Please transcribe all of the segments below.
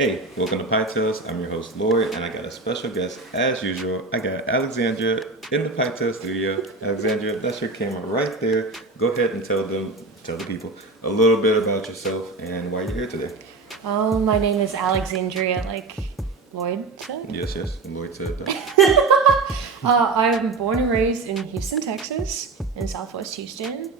Hey, welcome to Pietales. I'm your host Lloyd, and I got a special guest as usual. I got Alexandria in the Pietales studio. Alexandria, that's your camera right there. Go ahead and tell the people a little bit about yourself and why you're here today. My name is Alexandria, like Lloyd said. Yes, Lloyd said that. I am born and raised in Houston, Texas, in Southwest Houston.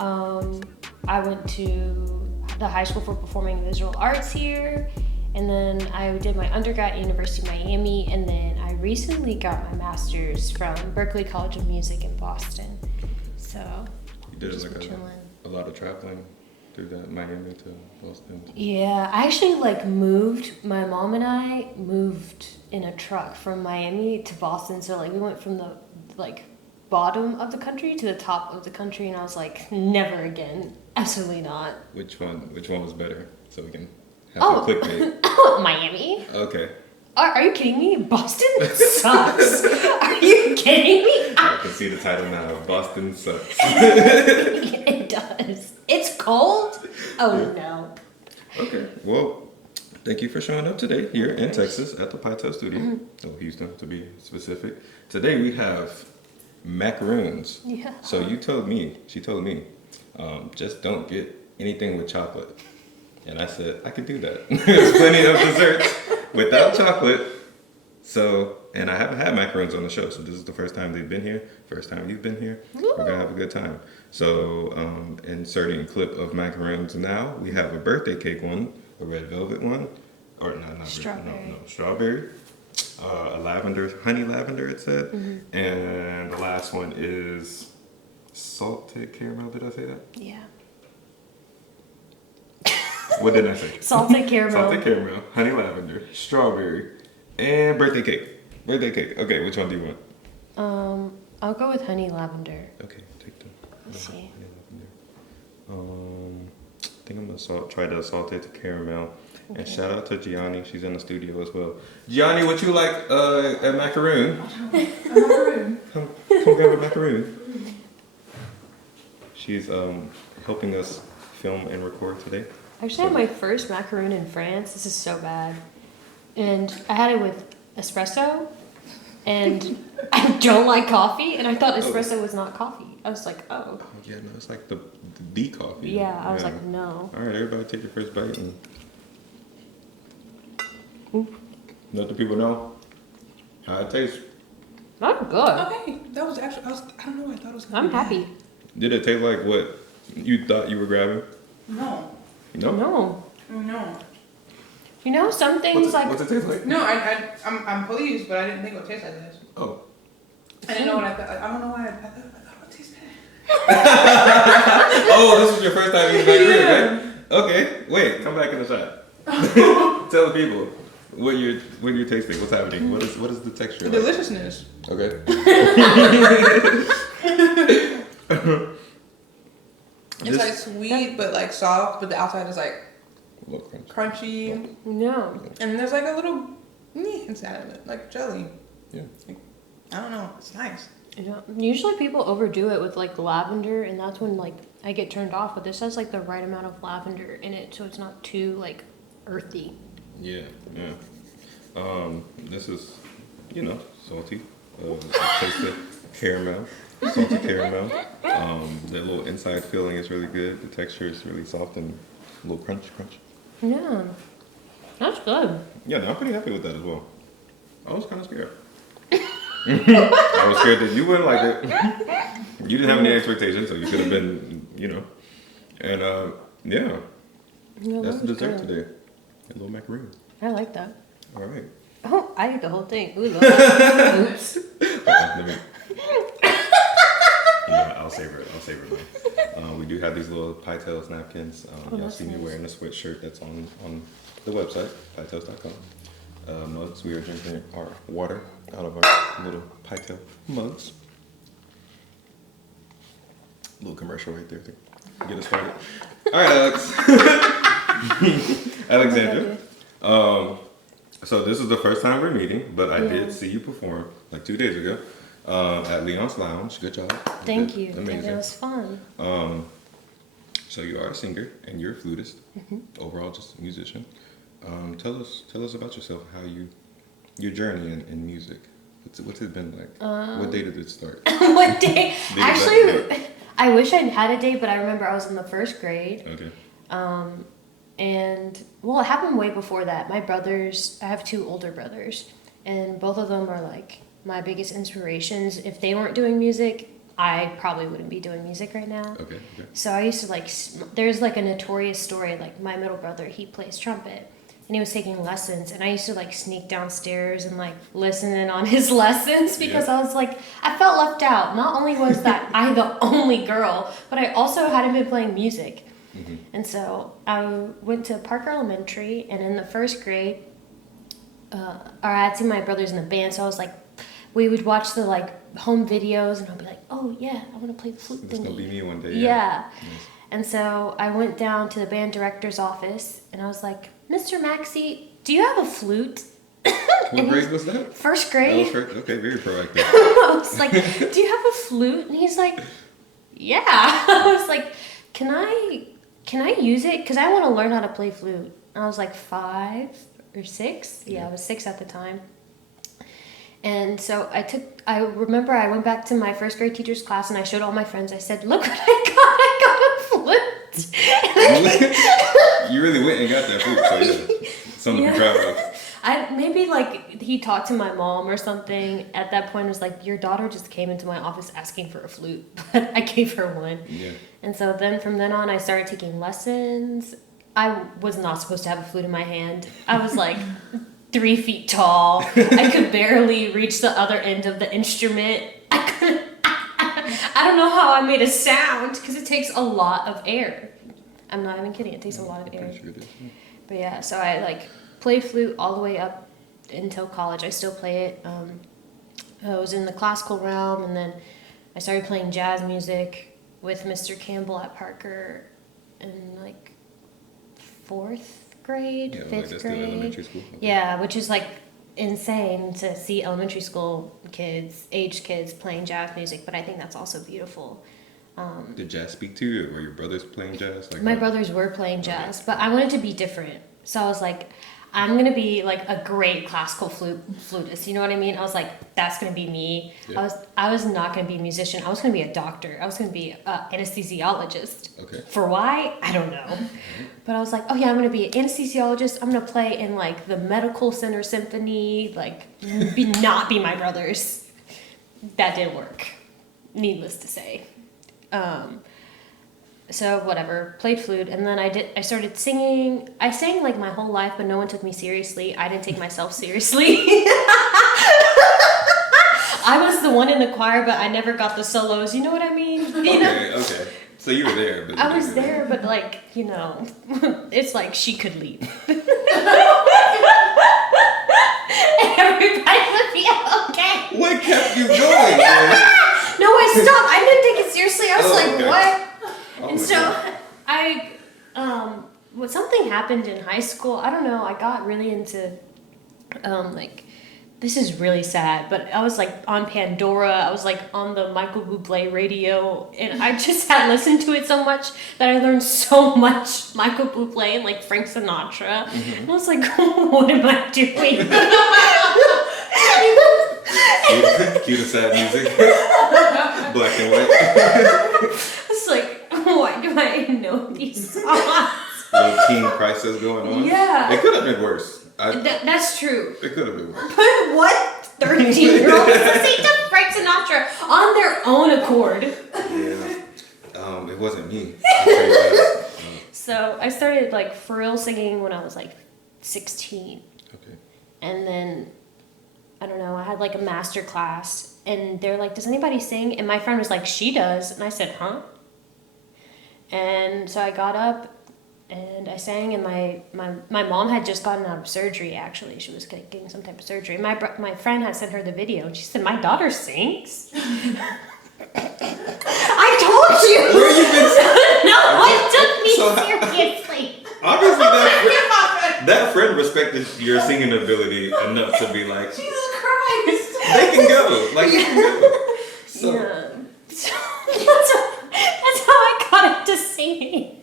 I went to the High School for Performing and Visual Arts here, and then I did my undergrad at University of Miami, and then I recently got my master's from Berklee College of Music in Boston. So You did like a lot of traveling through that Miami to Boston. Yeah, I actually my mom and I moved in a truck from Miami to Boston. So we went from the bottom of the country to the top of the country, and I was like, never again. Absolutely not. Which one was better? So we can have some clickbait. Miami. Okay. Are you kidding me? Boston sucks. Are you kidding me? I can see the title now. Boston sucks. It does. It's cold. Oh no. Okay. Well, thank you for showing up today here in Texas at the Pietales studio. Mm-hmm. Oh, Houston to be specific. Today we have macaroons. Yeah. So she told me, just don't get anything with chocolate. And I said, I could do that. There's plenty of desserts without chocolate. So, and I haven't had macarons on the show, so this is the first time they've been here. First time you've been here. Ooh. We're gonna have a good time. So, inserting a clip of macarons now. We have a birthday cake one, a red velvet one, or not strawberry. No, strawberry. A honey lavender it said. Mm-hmm. And the last one is salted caramel. Did I say that? Yeah. What did I say? Salted caramel. Salted caramel, honey lavender, strawberry, and birthday cake. Birthday cake. Okay, which one do you want? I'll go with honey lavender. Okay, take the Let's see. honey lavender. I think I'm gonna try the salted caramel. Okay. And shout out to Gianni. She's in the studio as well. Gianni, what you like a macaroon? A macaroon. Come grab a macaroon. She's helping us film and record today. I actually had my first macaroon in France. This is so bad. And I had it with espresso. And I don't like coffee. And I thought espresso was not coffee. I was like, oh. Yeah, no, it's like the coffee. Yeah, I was like, no. All right, everybody take your first bite and let the people know how it tastes. Not good. Okay, that was actually, I don't know why I thought it was gonna I'm be happy. Did it taste like what you thought you were grabbing? No. No? No. You know, some things What's it taste like? No, I'm pleased, but I didn't think it would taste like this. Oh. I didn't know what I thought. I don't know why I thought it would taste bad. Oh, this was your first time eating macaroon, right? Okay, wait, come back in the shot. Tell the people what you're tasting. What's happening? What is the texture? The deliciousness. Okay. It's like sweet, but like soft, but the outside is like a little crunchy. No. And there's like a little inside of it, like jelly. Yeah. Like, I don't know. It's nice. You know, usually people overdo it with lavender, and that's when I get turned off. But this has the right amount of lavender in it, so it's not too earthy. Yeah. This is, salty. Tasted caramel, salted caramel. The little inside feeling is really good. The texture is really soft and a little crunch. Yeah, that's good. Yeah, no, I'm pretty happy with that as well. I was kind of scared. I was scared that you wouldn't like it. You didn't have any expectations, so you could have been, And yeah, that's the dessert today. A little macaroon. I like that. All right. Oh, I ate the whole thing. Ooh, oops. Let me. I'll savor it. We do have these little Pietales napkins. Y'all see me wearing a sweatshirt that's on the website, pietales.com. Mugs. We are drinking our water out of our little Pietale mugs. Little commercial right there to get us started. All right, Alex. Alexandria. So this is the first time we're meeting, but I did see you perform 2 days ago at Leon's Lounge. Good job. Thank you. Amazing. It was fun. So you are a singer and you're a flutist. Mm-hmm. Overall, just a musician. Tell us about yourself. Your journey in music. What's it been like? What day did it start? What day? Actually, I wish I had a day, but I remember I was in the first grade. Okay. And well, it happened way before that. My brothers, I have 2 older brothers, and both of them are like my biggest inspirations. If they weren't doing music, I probably wouldn't be doing music right now. Okay. So I used to there's like a notorious story, like my middle brother, he plays trumpet. And he was taking lessons, and I used to like sneak downstairs and like listen in on his lessons because I was like, I felt left out. Not only was that I the only girl, but I also hadn't been playing music. Mm-hmm. And so I went to Parker Elementary, and in the first grade, I had seen my brothers in the band, so I was like, we would watch the like home videos, and I'd be like, oh yeah, I want to play the flute. This gonna be me one day. Yeah. Nice. And so I went down to the band director's office, and I was like, Mr. Maxey, do you have a flute? What grade was that? First grade. Okay, very proactive. I was like, do you have a flute? And he's like, yeah. I was like, can I use it? Because I want to learn how to play flute. And I was like 5 or 6. Yeah, I was 6 at the time. And so I remember I went back to my first grade teacher's class, and I showed all my friends. I said, look what I got a flute. You really went and got that flute, so yeah. Something to be proud of. Maybe like he talked to my mom or something at that point. Was like, your daughter just came into my office asking for a flute, but I gave her one. Yeah. And so then from then on, I started taking lessons. I was not supposed to have a flute in my hand. I was like 3 feet tall. I could barely reach the other end of the instrument. I don't know how I made a sound because it takes a lot of air. I'm not even kidding. It takes a lot of air. Sure it is, yeah. But yeah, so I like played flute all the way up until college. I still play it. I was in the classical realm, and then I started playing jazz music with Mr. Campbell at Parker in like 4th grade, 5th like that's grade. still elementary school. Okay. Yeah, which is like insane to see elementary school aged kids playing jazz music, but I think that's also beautiful. Did jazz speak to you, or were your brothers playing jazz? My brothers were playing jazz, but I wanted to be different. So I was like, I'm going to be like a great classical flutist. You know what I mean? I was like, that's going to be me. Yeah. I was not going to be a musician. I was going to be a doctor. I was going to be an anesthesiologist. Okay. For why? I don't know. But I was like, oh yeah, I'm going to be an anesthesiologist. I'm going to play in like the medical center symphony, like not be my brothers. That didn't work. Needless to say. So whatever, played flute, and then I started singing. I sang like my whole life, but no one took me seriously. I didn't take myself seriously. I was the one in the choir, but I never got the solos. You know what I mean? Okay. So you were there, but I was there, but like, you know, it's like she could leave. Everybody would be okay. What kept you going? No, I stopped. I didn't take it seriously. I was okay. What? Oh, and so something happened in high school. I don't know. I got really into, like, this is really sad, but I was like on Pandora. I was like on the Michael Bublé radio, and I just had listened to it so much that I learned so much Michael Bublé and like Frank Sinatra. Mm-hmm. And I was like, what am I doing? Cue the sad music. Black and white. It's like, why do I know these songs? Little teen crisis going on. Yeah. It could have been worse. That's true. It could have been worse. But what 13-year-olds listening to Frank Sinatra on their own accord? Yeah. It wasn't me. So I started like for real singing when I was like 16. Okay. And then, I don't know, I had like a master class, and they're like, does anybody sing? And my friend was like, she does. And I said, huh? And so I got up and I sang, and my mom had just gotten out of surgery, actually. She was getting some type of surgery. My friend had sent her the video, and she said, my daughter sings? I told you! Where you been? No one took me seriously. Obviously, that friend respected your singing ability enough to be like, Jesus Christ! They can go. Like, you can go. So. Yeah. That's how I got into singing.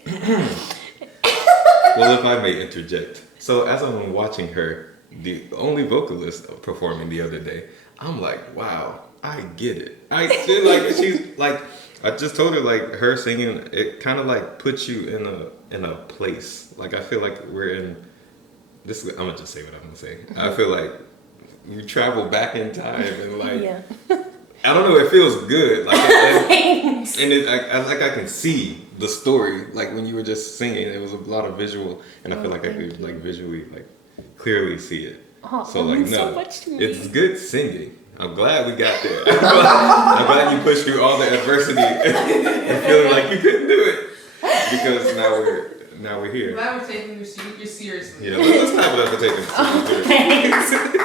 Well, if I may interject, So as I'm watching her, the only vocalist performing the other day, I'm like, wow, I get it. I feel like she's like, I just told her like her singing, it kind of like puts you in a place. Like I feel like we're in this. I'm gonna just say what I'm gonna say. I feel like you travel back in time and like. Yeah. I don't know. It feels good, like, Thanks. and I can see the story. Like when you were just singing, it was a lot of visual, and I feel like I could like visually like clearly see it. Oh, So that like means no, so much to me. it's good singing. I'm glad we got there. I'm glad you pushed through all the adversity and feeling like you couldn't do it because now we're here. Glad we're taking you seriously. Yeah, let's clap it up for taking it seriously.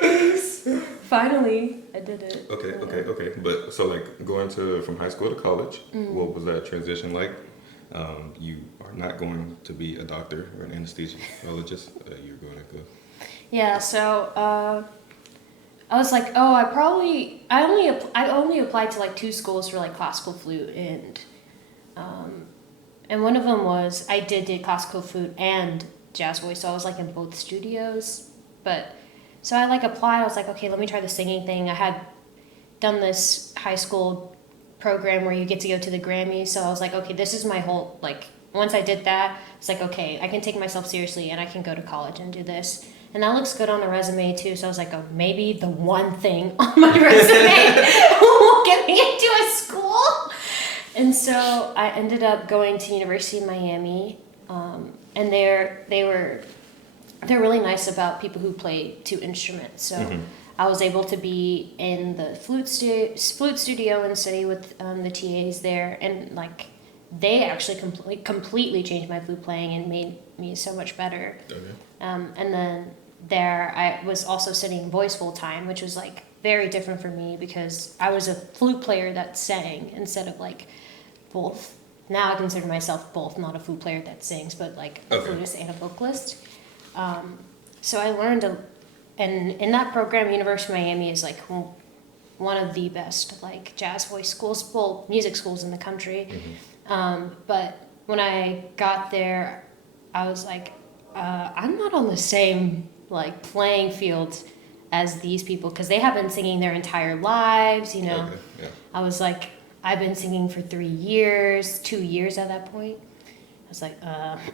Thanks. Finally, I did it. Okay. But so like going from high school to college, what was that transition like? You are not going to be a doctor or an anesthesiologist. You're going to go. Yeah. So I was like, oh, I only applied to like 2 schools for like classical flute and one of them was I did classical flute and jazz voice, so I was like in both studios, but. So I like applied, I was like, okay, let me try the singing thing. I had done this high school program where you get to go to the Grammys, so I was like, okay, this is my whole, like, once I did that, it's like, okay, I can take myself seriously and I can go to college and do this. And that looks good on a resume too, so I was like, oh, maybe the one thing on my resume will get me into a school. And so I ended up going to University of Miami, and they're really nice about people who play 2 instruments. So I was able to be in the flute studio and study with the TAs there, and like they actually completely changed my flute playing and made me so much better. Okay. And then there I was also studying voice full time, which was like very different for me because I was a flute player that sang instead of like both. Now I consider myself both, not a flute player that sings, but like a flutist and a vocalist. So I learned, and in that program, University of Miami is like one of the best like jazz voice schools, well, music schools in the country. But when I got there, I was like, I'm not on the same like playing field as these people because they have been singing their entire lives, you know. Okay, yeah. I was like, I've been singing for 3 years, 2 years at that point. I was like,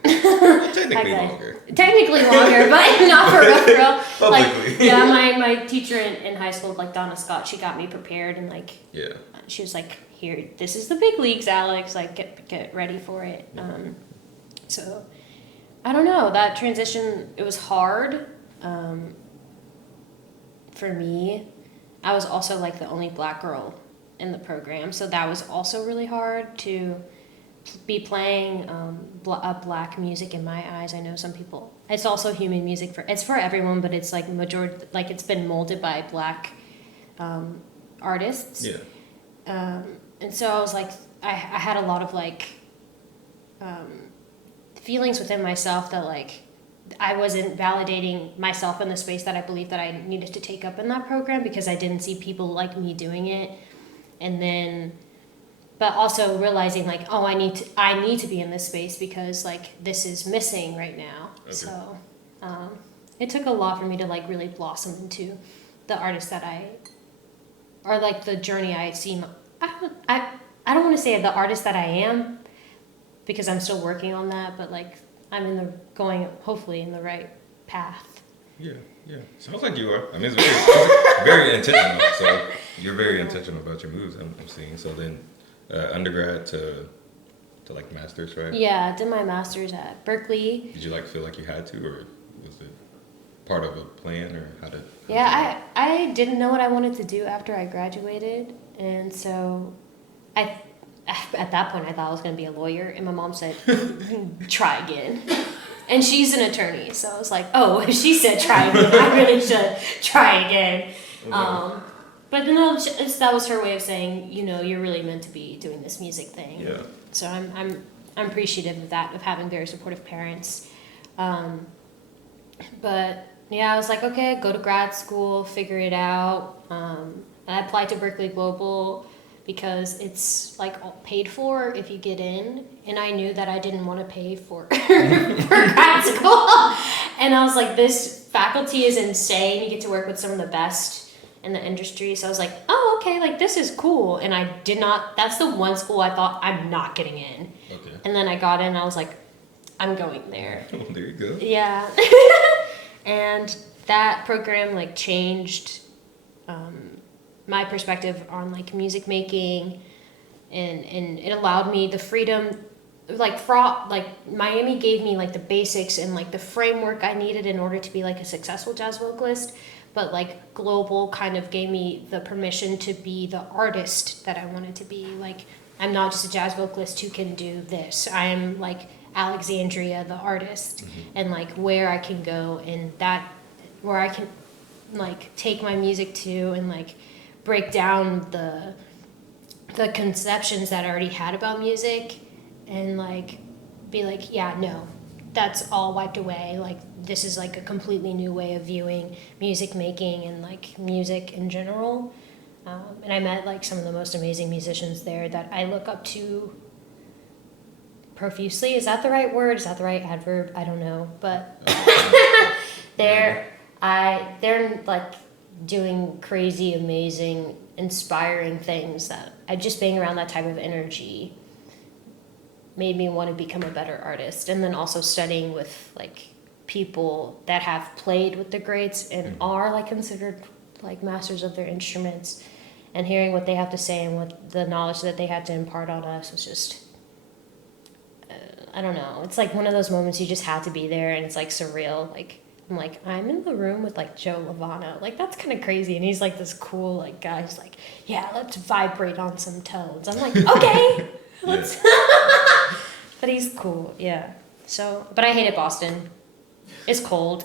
Technically longer. Technically longer, but not for real. Publicly. Like, yeah, my teacher in high school, like Donna Scott, she got me prepared and like, Yeah. she was like, here, this is the big leagues, Alex, like get ready for it. So I don't know, that transition, it was hard for me. I was also like the only black girl in the program, so that was also really hard to be playing black music in my eyes. I know some people, it's also human music it's for everyone, but it's like majority, like it's been molded by black artists. Yeah. And so I was like, I had a lot of like feelings within myself that like I wasn't validating myself in the space that I believed that I needed to take up in that program because I didn't see people like me doing it. And then but also realizing like, oh, I need to be in this space because like this is missing right now. Okay. So it took a lot for me to like really blossom into the artist that or like the journey I see. I don't want to say the artist that I am because I'm still working on that, but like I'm going hopefully in the right path. Yeah. Sounds like you are. I mean, it's very intentional. So you're very intentional about your moves. I'm seeing. So then. Undergrad to like master's, right? Yeah, I did my master's at Berkeley. Did you like feel like you had to, or was it part of a plan, or how did? Yeah, I didn't know what I wanted to do after I graduated, and so at that point I thought I was going to be a lawyer, and my mom said, "Try again." And she's an attorney, so I was like, "Oh, if she said try again, I really should try again." Okay. But no, that was her way of saying, you know, you're really meant to be doing this music thing. Yeah. So I'm appreciative of that, of having very supportive parents. But yeah, I was like, okay, go to grad school, figure it out. And I applied to Berkeley Global because it's like all paid for if you get in. And I knew that I didn't want to pay for grad school. And I was like, this faculty is insane. You get to work with some of the best in the industry. So I was like, oh, okay, like this is cool. And I did not, that's the one school I thought I'm not getting in. Okay. And then I got in and I was like, I'm going there. Oh, there you go. Yeah. And that program like changed my perspective on like music making, and it allowed me the freedom, like Miami gave me like the basics and like the framework I needed in order to be like a successful jazz vocalist, but like Global kind of gave me the permission to be the artist that I wanted to be. Like, I'm not just a jazz vocalist who can do this. I'm like Alexandria, the artist, and like where I can go and that, where I can like take my music to and like break down the conceptions that I already had about music and like be like, yeah, no, that's all wiped away. Like, this is like a completely new way of viewing music making and like music in general. And I met like some of the most amazing musicians there that I look up to profusely. Is that the right word? Is that the right adverb? I don't know, but they're like doing crazy, amazing, inspiring things that just being around that type of energy made me want to become a better artist. And then also studying with like people that have played with the greats and are like considered like masters of their instruments, and hearing what they have to say and what the knowledge that they had to impart on us was just I don't know. It's like one of those moments you just have to be there, and it's like surreal. Like, I'm in the room with like Joe Lovano. Like, that's kind of crazy. And he's like this cool like guy who's like, yeah, let's vibrate on some tones. I'm like, okay, let's. But he's cool, yeah. So, but I hated Boston. It's cold.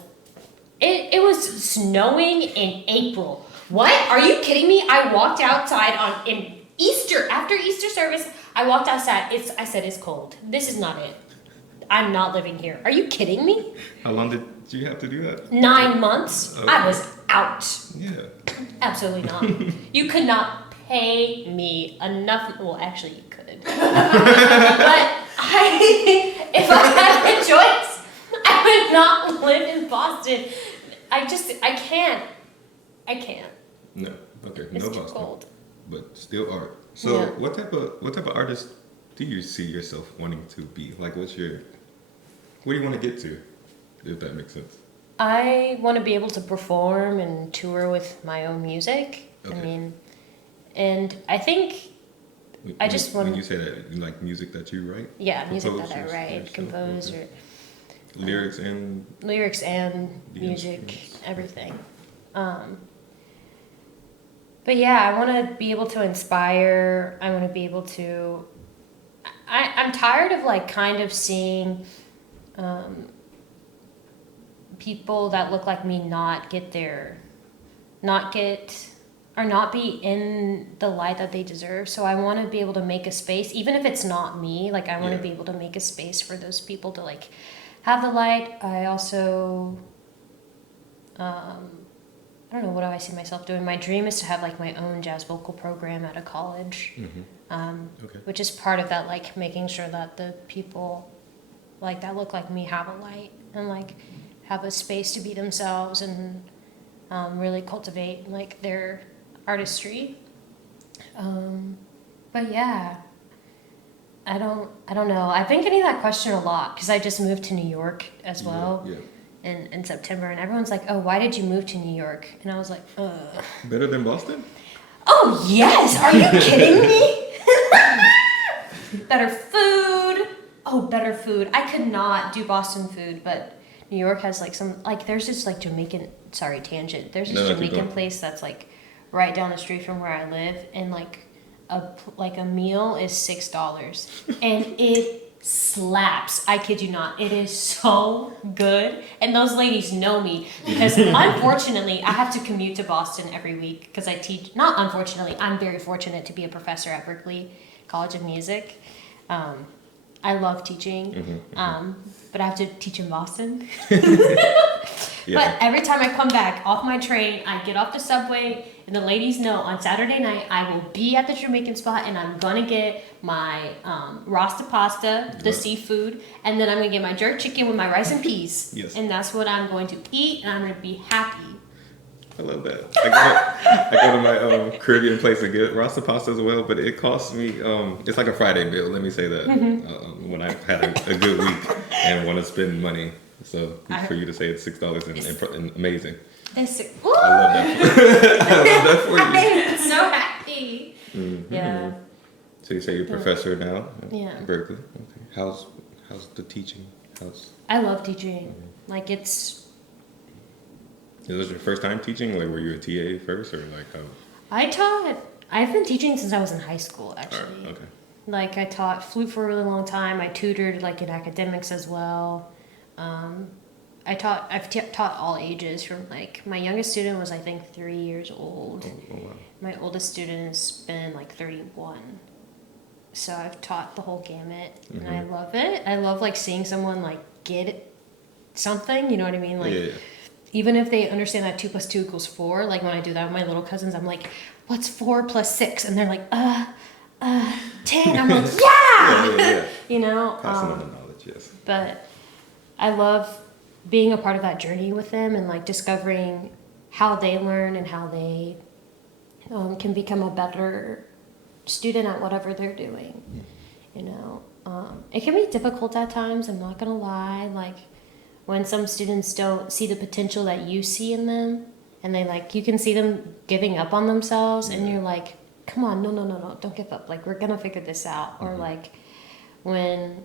It was snowing in April. What? Are you kidding me? I walked outside in Easter, after Easter service. I walked outside. I said, it's cold. This is not it. I'm not living here. Are you kidding me? How long did you have to do that? 9 months. Okay. I was out. Yeah. Absolutely not. You could not pay me enough. Well, actually, you could. But if I had a choice, I would not live in Boston. I can't. No. Okay. It's no too Boston. cold. But still art. So Yeah. what type of artist do you see yourself wanting to be? Like, what do you want to get to? If that makes sense. I want to be able to perform and tour with my own music. Okay. I mean, and I think I just want. When you say that, you like music that you write? Yeah, music Compose that I write, yourself? compose, Okay. or Lyrics and the music, instruments. everything. But yeah, I want to be able to inspire. I want to be able to. I'm tired of like kind of seeing people that look like me not be in the light that they deserve. So I want to be able to make a space, even if it's not me. Like, I want to be able to make a space for those people to like have the light. I also, I don't know, what do I see myself doing? My dream is to have like my own jazz vocal program at a college, Okay. which is part of that, like making sure that the people like that look like me have a light and like have a space to be themselves and really cultivate like their artistry. But yeah, I don't know. I've been getting that question a lot because I just moved to New York as well. Yeah. In September, and everyone's like, oh, why did you move to New York? And I was like, Better than Boston? oh yes, are you kidding me? Better food. Oh, better food. I could not do Boston food, but New York has like some, like there's this like Jamaican, sorry, tangent. There's this Jamaican place that's like right down the street from where I live, and like a meal is $6, and it slaps. I kid you not. It is so good. And those ladies know me because unfortunately I have to commute to Boston every week because I teach. Not unfortunately, I'm very fortunate to be a professor at Berklee College of Music. I love teaching, but I have to teach in Boston. Yeah. But every time I come back off my train, I get off the subway, and the ladies know on Saturday night I will be at the Jamaican spot, and I'm gonna get my Rasta pasta, the seafood, and then I'm gonna get my jerk chicken with my rice and peas. Yes. And that's what I'm going to eat, and I'm gonna be happy. I love that. I go to my Caribbean place and get Rasta pasta as well, but it costs me, it's like a Friday meal, let me say that, when I've had a good week and want to spend money. So for you to say it's $6 and amazing. It's, I love that. I love that for you. I'm so happy. Mm-hmm. Yeah. So you say you're a professor now Yeah. at Berkeley. Okay. How's the teaching? I love teaching. Like Is this your first time teaching? Like, were you a TA first, or like how? I've been teaching since I was in high school, actually. Alright, okay. Like, I taught flute for a really long time. I tutored, like, in academics as well. I've taught all ages from, like, my youngest student was, I think, 3 years old. Oh, wow. My oldest student has been, like, 31. So I've taught the whole gamut, and I love it. I love, like, seeing someone, like, get something, you know what I mean? Like, Yeah. even if they understand that 2 + 2 = 4, like when I do that with my little cousins, I'm like, what's 4 + 6? And they're like, 10. I'm like, yeah! Yeah. You know? Passing on the knowledge, yes. But I love being a part of that journey with them and like discovering how they learn and how they can become a better student at whatever they're doing. You know? It can be difficult at times, I'm not gonna lie. Like, when some students don't see the potential that you see in them, and they like, you can see them giving up on themselves, and you're like, come on, no, don't give up. Like, we're gonna figure this out. Or like, when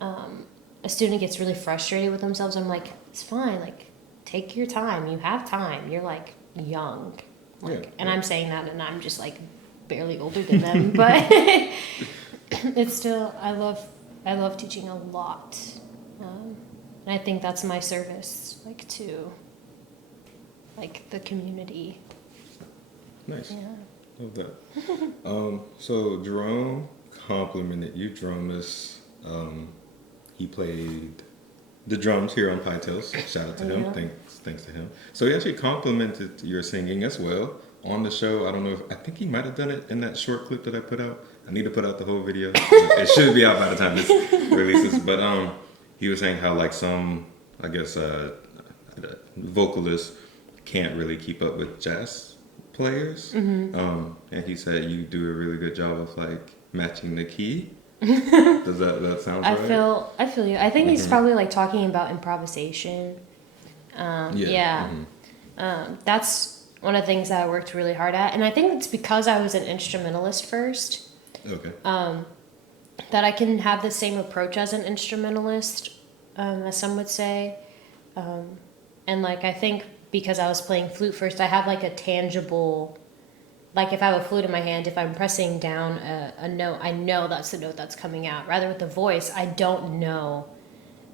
a student gets really frustrated with themselves, I'm like, it's fine. Like, take your time. You have time. You're like young. Like, and I'm saying that, and I'm just like barely older than them, but it's still, I love teaching a lot. And I think that's my service, like, to, like, the community. Nice. Yeah. Love that. So Jerome complimented you, drumist. He played the drums here on Pietales. Shout out to him. Thanks to him. So he actually complimented your singing as well on the show. I don't know I think he might have done it in that short clip that I put out. I need to put out the whole video. It should be out by the time this releases. But he was saying how like some, I guess, vocalists can't really keep up with jazz players. And he said you do a really good job of like matching the key. Does that sound right? I feel you. I think he's probably like talking about improvisation. That's one of the things that I worked really hard at, and I think it's because I was an instrumentalist first. Okay. That I can have the same approach as an instrumentalist, as some would say. And like, I think because I was playing flute first, I have like a tangible, like if I have a flute in my hand, if I'm pressing down a note, I know that's the note that's coming out. Rather with the voice, I don't know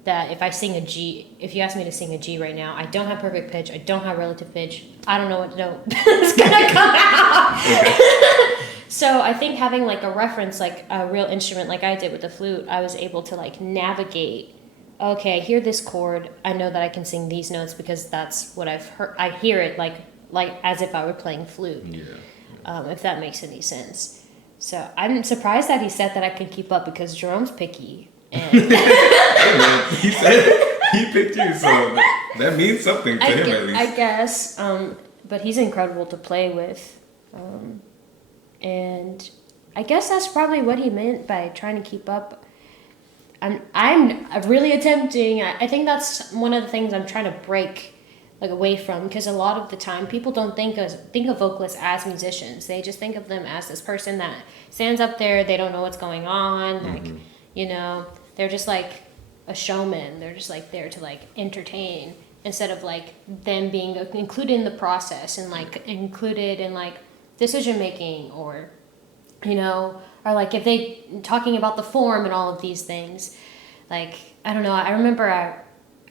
that if I sing a G, if you ask me to sing a G right now, I don't have perfect pitch, I don't have relative pitch, I don't know what note is gonna come out. So I think having like a reference, like a real instrument like I did with the flute, I was able to like navigate, okay, I hear this chord, I know that I can sing these notes because that's what I've heard. I hear it like as if I were playing flute, if that makes any sense. So I'm surprised that he said that I can keep up because Jerome's picky. And Hey man, he said he picked you, so that means something to him at least. I guess, but he's incredible to play with. And I guess that's probably what he meant by trying to keep up. I'm really attempting. I think that's one of the things I'm trying to break like away from, because a lot of the time people don't think of vocalists as musicians. They just think of them as this person that stands up there. They don't know what's going on. Like, you know, they're just like a showman. They're just like there to like entertain, instead of like them being included in the process and like included in like decision making, or, you know, or like if they talking about the form and all of these things. Like, I don't know, I remember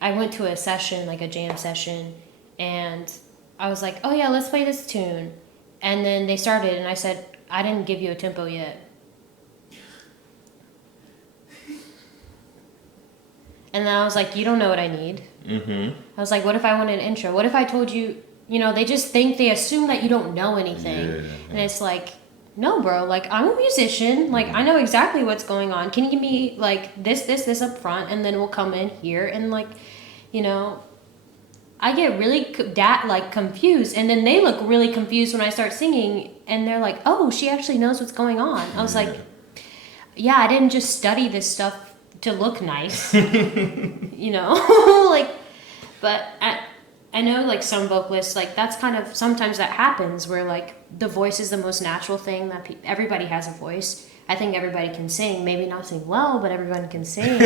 I went to a session, like a jam session, and I was like, oh yeah, let's play this tune. And then they started and I said, I didn't give you a tempo yet. And then I was like, you don't know what I need. Mm-hmm. I was like, what if I wanted an intro? What if I told you, they assume that you don't know anything. Yeah. And it's like, no, bro, like, I'm a musician. Like, I know exactly what's going on. Can you give me, like, this up front, and then we'll come in here, and, like, I get really confused, and then they look really confused when I start singing, and they're like, oh, she actually knows what's going on. I was like, yeah, I didn't just study this stuff to look nice, like, but I know, like, some vocalists, like, that's kind of, sometimes that happens where, like, the voice is the most natural thing that everybody has a voice. I think everybody can sing, maybe not sing well, but everyone can sing.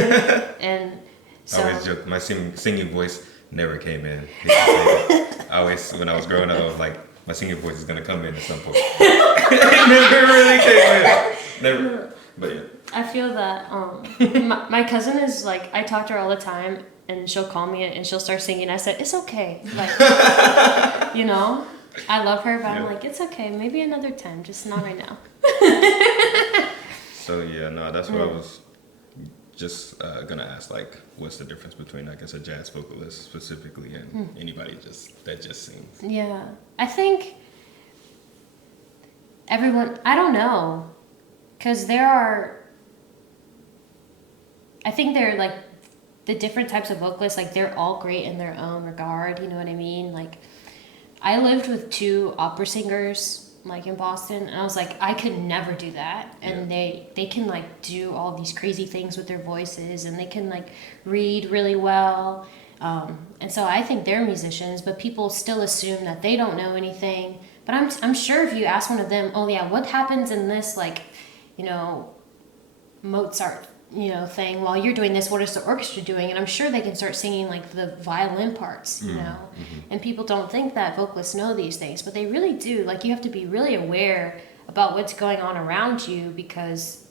And so I always joke, my singing voice never came in. I always, when I was growing up, I was like, my singing voice is going to come in at some point. It never really came in. Never. But yeah. I feel that my cousin is, like, I talk to her all the time, and she'll call me and she'll start singing. I said, it's okay. Like, I love her, but I'm like, it's okay. Maybe another time, just not right now. So, yeah, no, that's what I was just going to ask, like, what's the difference between, I guess, a jazz vocalist specifically and anybody that just sings? Yeah. I think everyone, I don't know, because I think they're, like, the different types of vocalists, like, they're all great in their own regard, you know what I mean? Like, I lived with 2 opera singers, like, in Boston, and I was like, I could never do that. And they can, like, do all these crazy things with their voices, and they can, like, read really well. And so I think they're musicians, but people still assume that they don't know anything. But I'm sure if you ask one of them, oh yeah, what happens in this, like, Mozart thing while you're doing this, what is the orchestra doing? And I'm sure they can start singing, like, the violin parts, and people don't think that vocalists know these things, but they really do. Like, you have to be really aware about what's going on around you, because,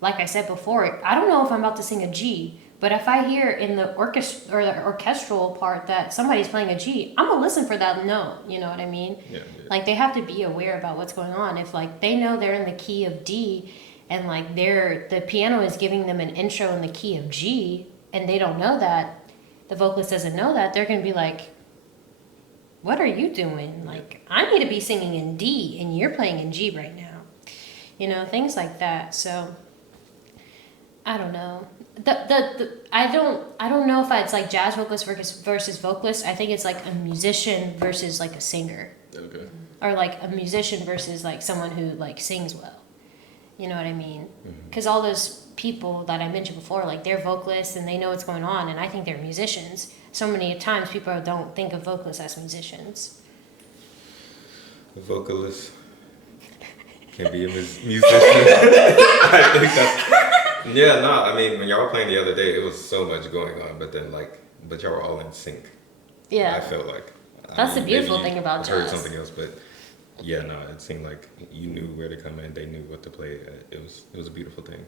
like I said before, I don't know if I'm about to sing a G, but if I hear in the orchestra or the orchestral part that somebody's playing a G, I'm gonna listen for that note, you know what I mean? Yeah. Like, they have to be aware about what's going on. If, like, they know they're in the key of D, and, like, the piano is giving them an intro in the key of G, and they don't know that, the vocalist doesn't know that, they're going to be like, what are you doing? Like, I need to be singing in D, and you're playing in G right now. Things like that. So, I don't know. I don't know if it's, like, jazz vocalist versus vocalist. I think it's, like, a musician versus, like, a singer. Okay. Or, like, a musician versus, like, someone who, like, sings well. You know what I mean? Because all those people that I mentioned before, like, they're vocalists and they know what's going on, and I think they're musicians. So many times people don't think of vocalists as musicians. A vocalist can be a musician. I think that's... Yeah, no, I mean, when y'all were playing the other day, it was so much going on, but then, like, but y'all were all in sync. Yeah. I felt like. That's the beautiful thing about jazz. I heard something else, but... Yeah, no, it seemed like you knew where to come in. They knew what to play. It was a beautiful thing.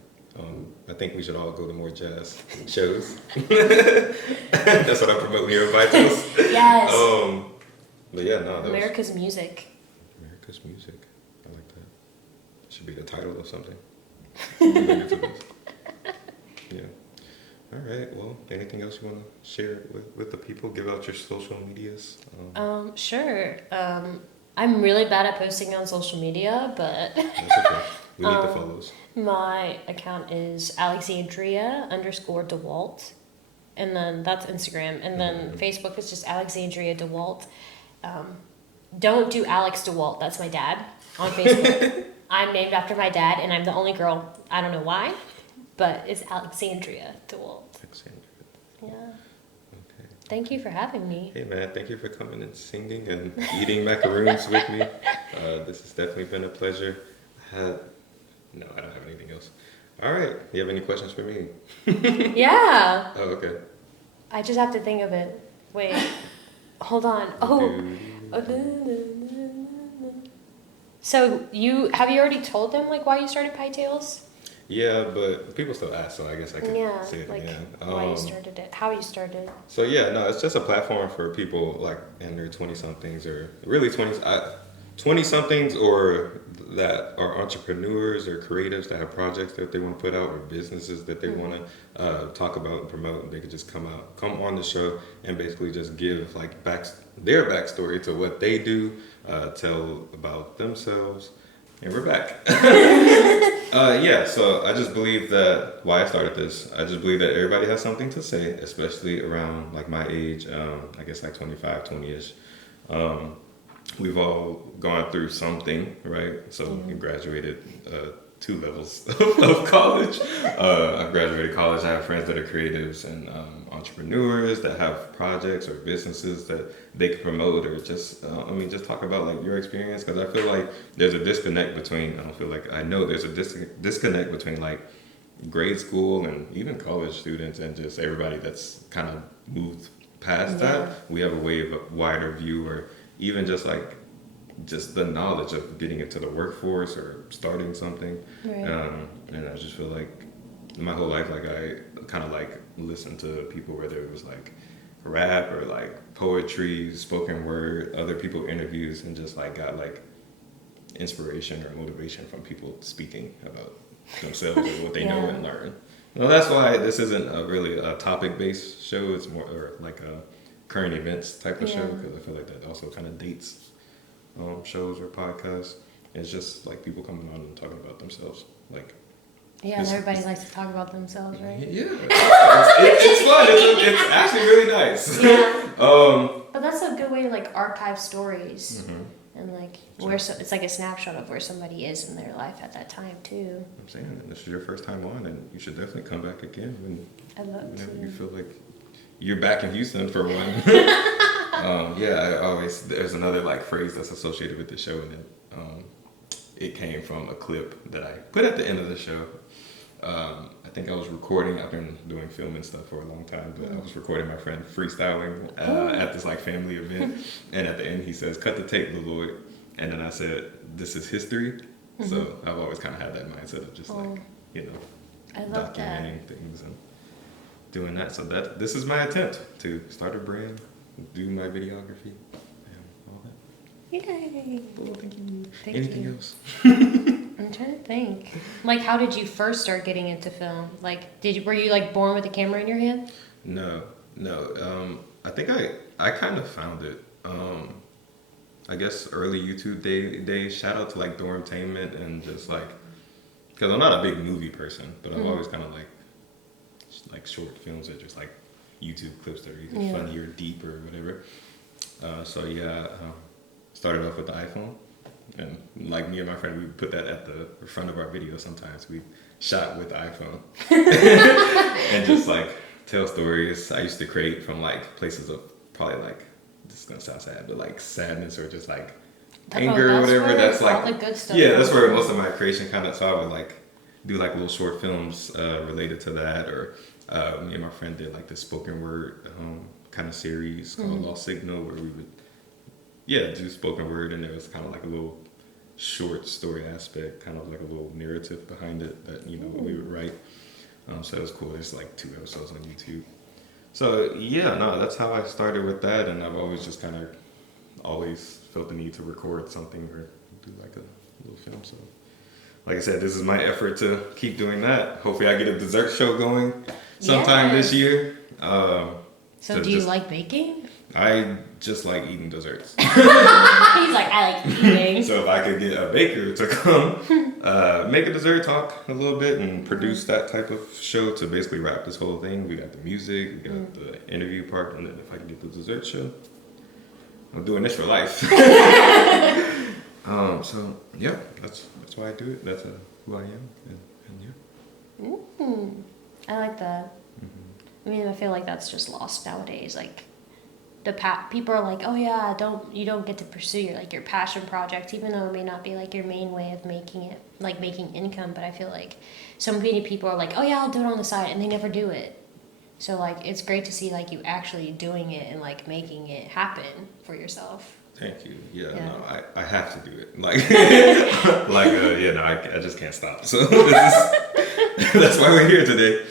I think we should all go to more jazz shows. That's what I promote here at Pietales. Yes. But yeah, no. America's music. America's music. I like that. Should be the title of something. Related to this. Yeah. All right. Well, anything else you want to share with the people? Give out your social medias. Sure. I'm really bad at posting on social media, but That's okay. We need the follows. My account is Alexandria _DeWalt, and then that's Instagram, and then Facebook is just Alexandria DeWalt. Don't do Alex DeWalt, that's my dad, on Facebook. I'm named after my dad, and I'm the only girl. I don't know why, but it's Alexandria DeWalt. Alexandria. Yeah. Okay. Thank you for having me. Hey man, thank you for coming and singing and eating macaroons with me. This has definitely been a pleasure. No, I don't have anything else. All right, you have any questions for me? Yeah. Oh, okay. I just have to think of it. Wait. Hold on. Oh. So have you already told them, like, why you started Pietales? Yeah, but people still ask, so I guess I can say it like, again. Why you started it, how you started. So yeah, no, it's just a platform for people like in their 20-somethings or really 20-somethings or that are entrepreneurs or creatives that have projects that they want to put out or businesses that they want to talk about and promote, and they could just come on the show and basically just give like their backstory to what they do, tell about themselves, and we're back. Yeah, so I just believe that why I started this, I just believe that everybody has something to say, especially around like my age, I guess like 25, 20-ish. We've all gone through something, right? So we graduated 2 levels of college. I've graduated college. I have friends that are creatives and entrepreneurs that have projects or businesses that they can promote, or just, just talk about like your experience. Because I feel like there's a disconnect between, I know there's a disconnect between like grade school and even college students and just everybody that's kind of moved past that. We have a wider view, or even just the knowledge of getting into the workforce or starting something. Right. And I just feel like my whole life, like I kind of like listened to people, whether it was like rap or like poetry, spoken word, other people interviews, and just like got like inspiration or motivation from people speaking about themselves or what they know and learn. Well, that's why this isn't really a topic-based show. It's more or like a current events type of show, because I feel like that also kind of dates shows or podcasts. It's just like people coming on and talking about themselves, like. Yeah, and everybody likes to talk about themselves, right? Yeah, it's fun. It's actually really nice. Yeah. But that's a good way to like archive stories, and like it's like a snapshot of where somebody is in their life at that time too. I'm saying, this is your first time on, and you should definitely come back again whenever you feel like you're back in Houston for one. There's another like phrase that's associated with the show, and it came from a clip that I put at the end of the show. I think I was recording. I've been doing film and stuff for a long time, but I was recording my friend freestyling at this like family event, and at the end he says, "Cut the tape, Lloyd," and then I said, "This is history." So I've always kind of had that mindset of just like I love documenting things and doing that. So this is my attempt to start a brand, do my videography, and all that. Yay! Oh, thank you. Anything else? I'm trying to think. Like, how did you first start getting into film? Like, were you like born with a camera in your hand? No. I think I kind of found it. I guess early YouTube days. Shout out to like Dormtainment and just like, because I'm not a big movie person, but I've always kind of like short films that just like YouTube clips that are either funny or deep or whatever. Started off with the iPhone. And like me and my friend, we would put that at the front of our video sometimes. We shot with the iPhone. And just like tell stories. I used to create from like places of probably like, this is gonna sound sad, but like sadness or just like anger or whatever. That's like, all the good stuff. Yeah, that's where most of my creation kind of, so I would like do like little short films related to that. Or me and my friend did like this spoken word kind of series called Lost Signal, where we would do spoken word, and there was kind of like a little short story aspect, kind of like a little narrative behind it that we would write. So it was cool. There's like 2 episodes on YouTube. So that's how I started with that, and I've always just kind of always felt the need to record something or do like a little film. So like I said, this is my effort to keep doing that. Hopefully I get a dessert show going sometime this year. So do you like baking? I just like eating desserts. He's like, I like eating. So if I could get a baker to come make a dessert talk a little bit and produce that type of show to basically wrap this whole thing. We got the music, we got the interview part, and then if I can get the dessert show, I'm doing this for life. That's why I do it. That's who I am, and I like that. I mean, I feel like that's just lost nowadays. Like, people are like, oh yeah, you don't get to pursue your passion project, even though it may not be like your main way of making it, like making income. But I feel like so many people are like, oh yeah, I'll do it on the side, and they never do it. So like, it's great to see like you actually doing it and like making it happen for yourself. Thank you. No, I have to do it. I just can't stop. So that's why we're here today.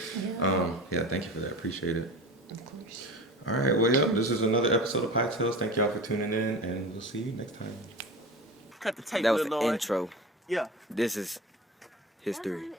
Thank you for that. Appreciate it. Of course. All right, this is another episode of Pietales. Thank y'all for tuning in, and we'll see you next time. Cut the tape, That was little the Lord. intro. Yeah. This is history.